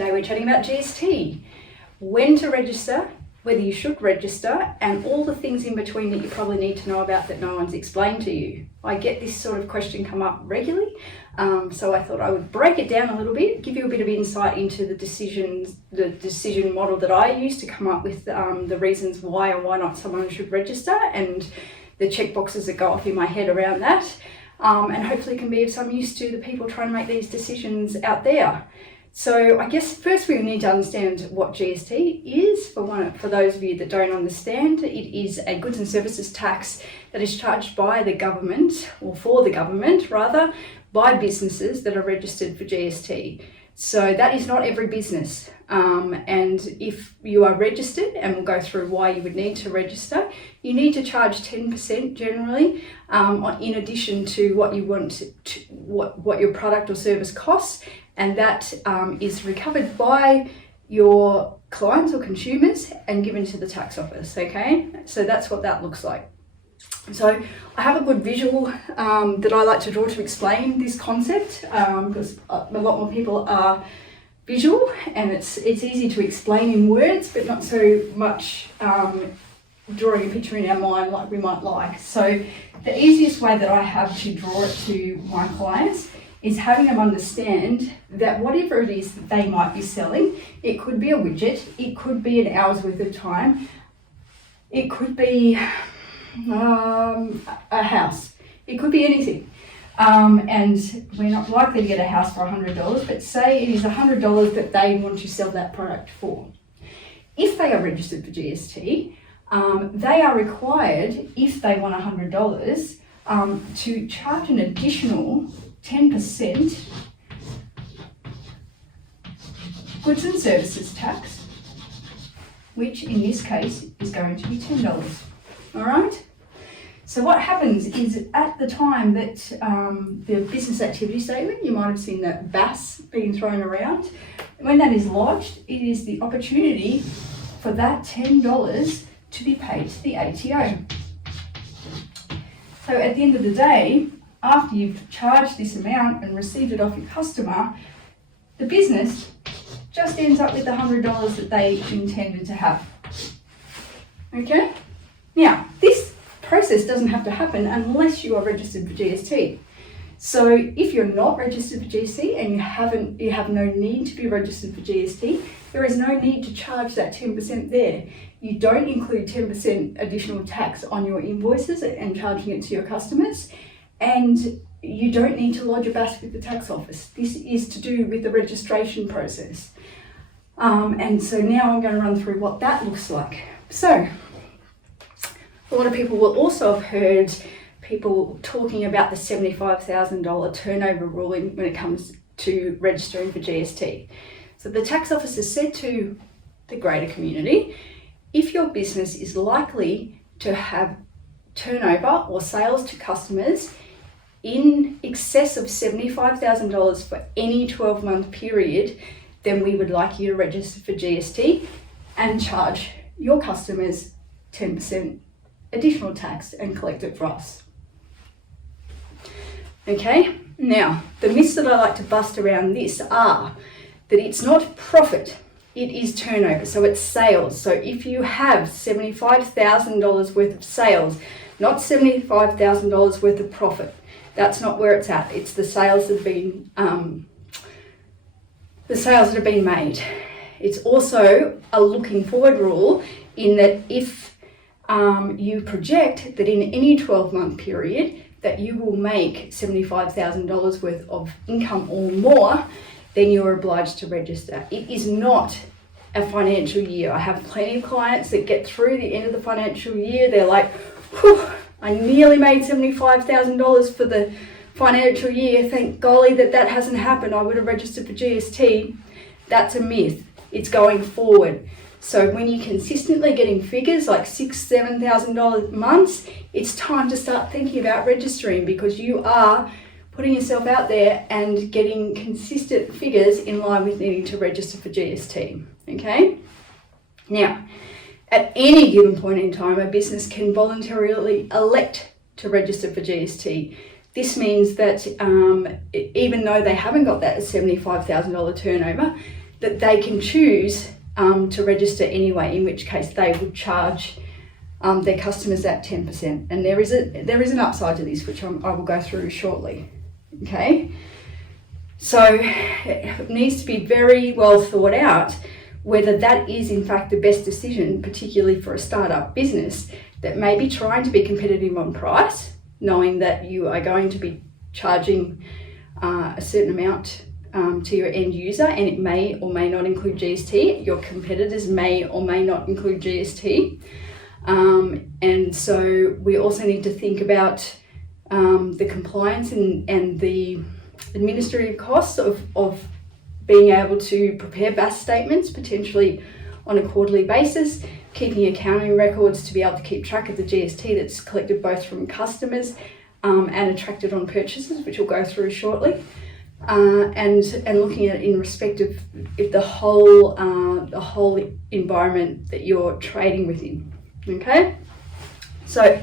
Today we're chatting about GST, when to register, whether you should register, and all the things in between that you probably need to know about that no one's explained to you. I get this sort of question come up regularly, so I thought I would break it down a little bit, give you a bit of insight into the decision model that I use to come up with the reasons why or why not someone should register, and the checkboxes that go off in my head around that, and hopefully can be of some use to the people trying to make these decisions out there. So I guess first we need to understand what GST is. For those of you that don't understand, it is a goods and services tax that is charged by the government, or for the government rather, by businesses that are registered for GST. So that is not every business. And if you are registered, and we'll go through why you would need to register, you need to charge 10% generally, in addition to what you want what your product or service costs. And that is recovered by your clients or consumers and given to the tax office, okay? So that's what that looks like. So I have a good visual that I like to draw to explain this concept, because a lot more people are visual, and it's easy to explain in words, but not so much drawing a picture in our mind like we might like. So the easiest way that I have to draw it to my clients is having them understand that whatever it is that they might be selling, it could be a widget, it could be an hour's worth of time, it could be a house, it could be anything. And we're not likely to get a house for $100, but say it is $100 that they want to sell that product for. If they are registered for GST, they are required, if they want $100, to charge an additional 10% goods and services tax, which in this case is going to be $10. All right? So what happens is at the time that the business activity statement, you might have seen that BAS being thrown around, when that is lodged, it is the opportunity for that $10 to be paid to the ATO. So at the end of the day, after you've charged this amount and received it off your customer, the business just ends up with the $100 that they intended to have. Okay? Now, this process doesn't have to happen unless you are registered for GST. So if you're not registered for GST and you have no need to be registered for GST, there is no need to charge that 10% there. You don't include 10% additional tax on your invoices and charging it to your customers. And you don't need to lodge a BAS with the tax office. This is to do with the registration process. And so now I'm going to run through what that looks like. So a lot of people will also have heard people talking about the $75,000 turnover ruling when it comes to registering for GST. So the tax office has said to the greater community, if your business is likely to have turnover or sales to customers in excess of $75,000 for any 12-month period, then we would like you to register for GST and charge your customers 10% additional tax and collect it for us. Okay, now the myths that I like to bust around this are that it's not profit, it is turnover, so it's sales. So if you have $75,000 worth of sales, not $75,000 worth of profit, that's not where it's at. It's the sales that have been made. It's also a looking forward rule in that if you project that in any 12-month period that you will make $75,000 worth of income or more, then you're obliged to register. It is not a financial year. I have plenty of clients that get through the end of the financial year, they're like, whew, I nearly made $75,000 for the financial year. Thank golly that hasn't happened. I would have registered for GST. That's a myth. It's going forward. So when you're consistently getting figures like $6,000, $7,000 months, it's time to start thinking about registering, because you are putting yourself out there and getting consistent figures in line with needing to register for GST. Okay? Now, at any given point in time, a business can voluntarily elect to register for GST. This means that even though they haven't got that $75,000 turnover, that they can choose to register anyway, in which case they would charge their customers at 10%. And there is an upside to this, which I will go through shortly. Okay, so it needs to be very well thought out whether that is in fact the best decision, particularly for a startup business that may be trying to be competitive on price, knowing that you are going to be charging a certain amount to your end user, and it may or may not include GST. Your competitors may or may not include GST. And so we also need to think about the compliance and the administrative costs of being able to prepare BAS statements, potentially on a quarterly basis, keeping accounting records to be able to keep track of the GST that's collected both from customers and attracted on purchases, which we'll go through shortly, and looking at it in respect of the whole environment that you're trading within. Okay, so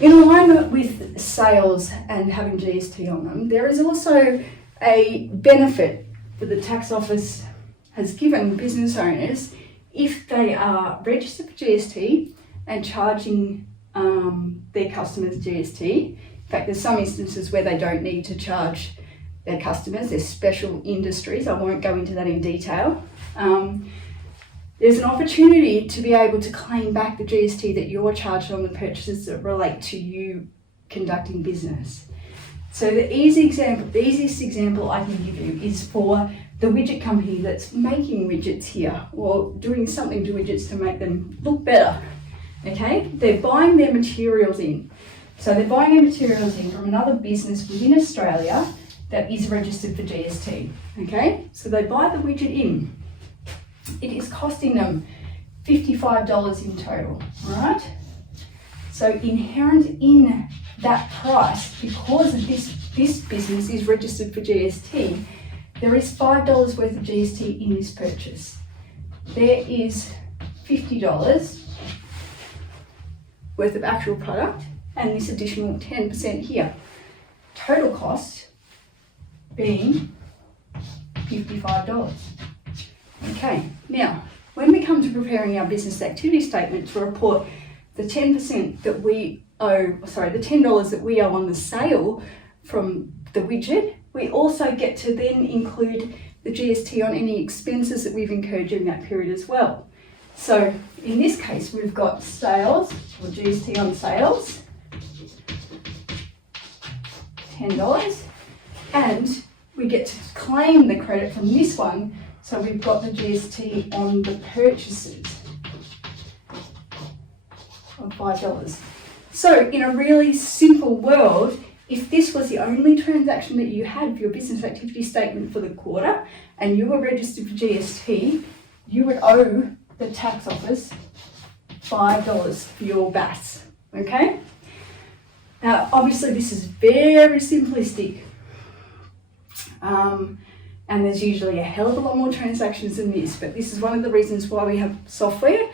in alignment with sales and having GST on them, there is also a benefit that the tax office has given business owners if they are registered for GST and charging their customers GST. In fact, there's some instances where they don't need to charge their customers. There's special industries. I won't go into that in detail. There's an opportunity to be able to claim back the GST that you're charged on the purchases that relate to you conducting business. So the easiest example I can give you is for the widget company that's making widgets here, or doing something to widgets to make them look better. Okay, they're buying their materials in. So they're buying their materials in from another business within Australia that is registered for GST. Okay, so they buy the widget in. It is costing them $55 in total, all right? So inherent in that price, because of this business is registered for GST, there is $5 worth of GST in this purchase. There is $50 worth of actual product and this additional 10% here. Total cost being $55. Okay, now when we come to preparing our business activity statement to report the 10% that we owe, the $10 that we owe on the sale from the widget, we also get to then include the GST on any expenses that we've incurred during that period as well. So in this case, we've got sales, or GST on sales, $10, and we get to claim the credit from this one. So we've got the GST on the purchases of $5. So in a really simple world, if this was the only transaction that you had for your business activity statement for the quarter and you were registered for GST, you would owe the tax office $5 for your BAS, okay? Now, obviously this is very simplistic. And there's usually a hell of a lot more transactions than this, but this is one of the reasons why we have software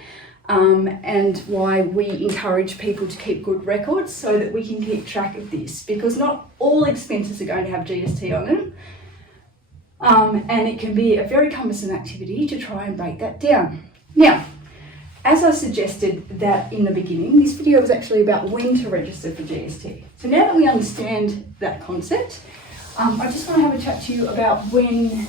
and why we encourage people to keep good records so that we can keep track of this, because not all expenses are going to have GST on them. And it can be a very cumbersome activity to try and break that down. Now, as I suggested that in the beginning, this video was actually about when to register for GST. So now that we understand that concept, I just want to have a chat to you about when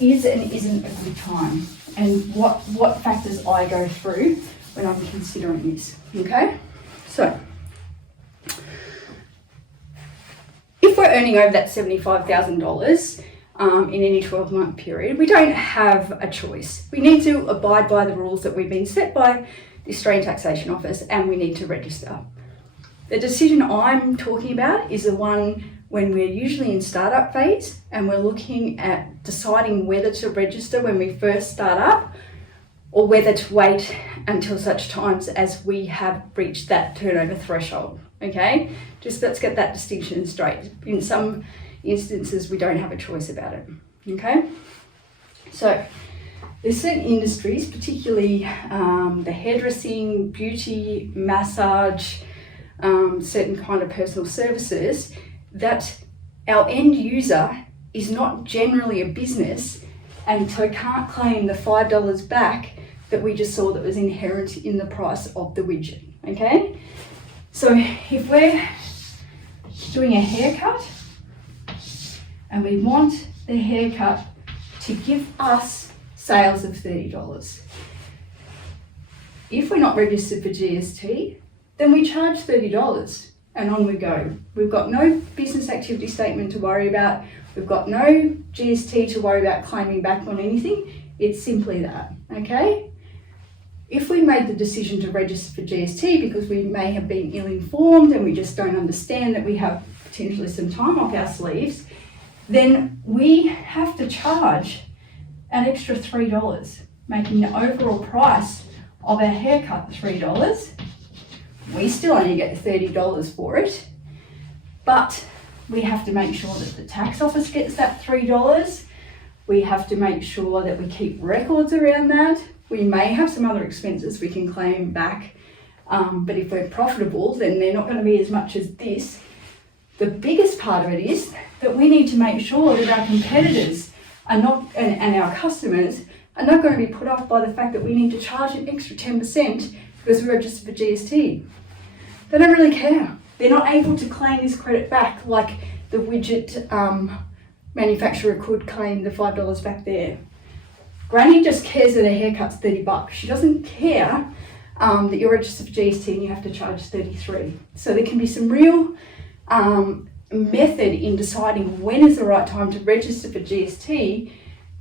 is and isn't a good time and what factors I go through when I'm considering this, okay? So, if we're earning over that $75,000 in any 12-month period, we don't have a choice. We need to abide by the rules that we've been set by the Australian Taxation Office, and we need to register. The decision I'm talking about is the one when we're usually in startup phase and we're looking at deciding whether to register when we first start up or whether to wait until such times as we have reached that turnover threshold, okay? Just let's get that distinction straight. In some instances, we don't have a choice about it, okay? So there's certain industries, particularly the hairdressing, beauty, massage, certain kind of personal services, that our end user is not generally a business and so can't claim the $5 back that we just saw that was inherent in the price of the widget, okay? So if we're doing a haircut and we want the haircut to give us sales of $30, if we're not registered for GST, then we charge $30 and on we go. We've got no business activity statement to worry about. We've got no GST to worry about claiming back on anything. It's simply that, okay? If we made the decision to register for GST because we may have been ill-informed and we just don't understand that we have potentially some time up our sleeves, then we have to charge an extra $3, making the overall price of our haircut $3. We still only get $30 for it, but we have to make sure that the tax office gets that $3. We have to make sure that we keep records around that. We may have some other expenses we can claim back, but if we're profitable, then they're not going to be as much as this. The biggest part of it is that we need to make sure that our competitors are not, and our customers are not going to be put off by the fact that we need to charge an extra 10% because we're registered for GST. They don't really care. They're not able to claim this credit back like the widget manufacturer could claim the $5 back there. Granny just cares that her haircut's $30. She doesn't care that you're registered for GST and you have to charge $33. So there can be some real method in deciding when is the right time to register for GST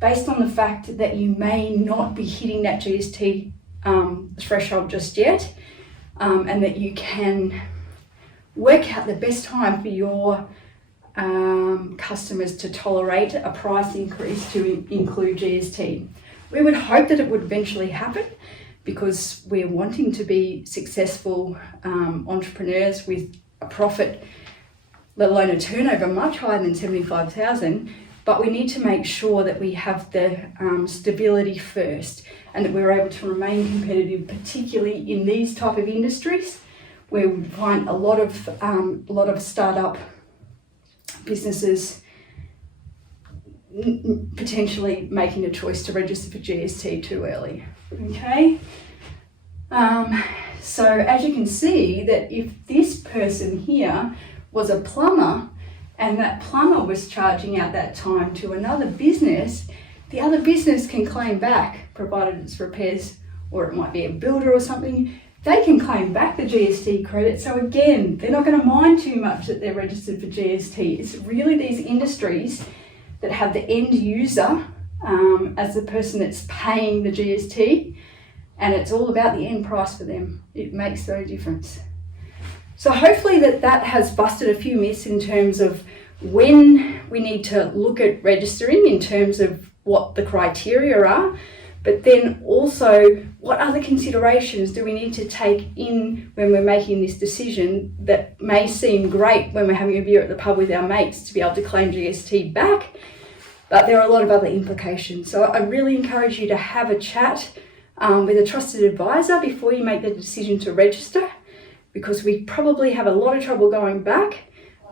based on the fact that you may not be hitting that GST threshold just yet, and that you can work out the best time for your customers to tolerate a price increase to include GST. We would hope that it would eventually happen because we're wanting to be successful entrepreneurs with a profit, let alone a turnover much higher than 75,000. But we need to make sure that we have the stability first and that we're able to remain competitive, particularly in these type of industries where we find a lot of startup businesses potentially making a choice to register for GST too early, okay? So as you can see that if this person here was a plumber and that plumber was charging out that time to another business, the other business can claim back, provided it's repairs or it might be a builder or something, they can claim back the GST credit. So again, they're not going to mind too much that they're registered for GST. It's really these industries that have the end user as the person that's paying the GST, and it's all about the end price for them. It makes no difference. So hopefully that has busted a few myths in terms of when we need to look at registering in terms of what the criteria are, but then also what other considerations do we need to take in when we're making this decision that may seem great when we're having a beer at the pub with our mates to be able to claim GST back, but there are a lot of other implications. So I really encourage you to have a chat with a trusted advisor before you make the decision to register, because we probably have a lot of trouble going back,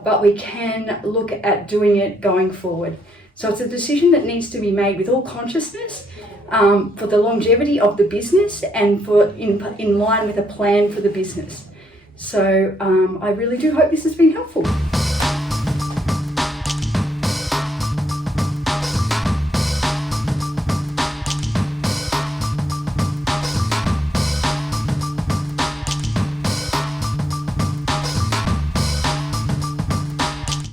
but we can look at doing it going forward. So it's a decision that needs to be made with all consciousness for the longevity of the business and for in line with a plan for the business. So I really do hope this has been helpful.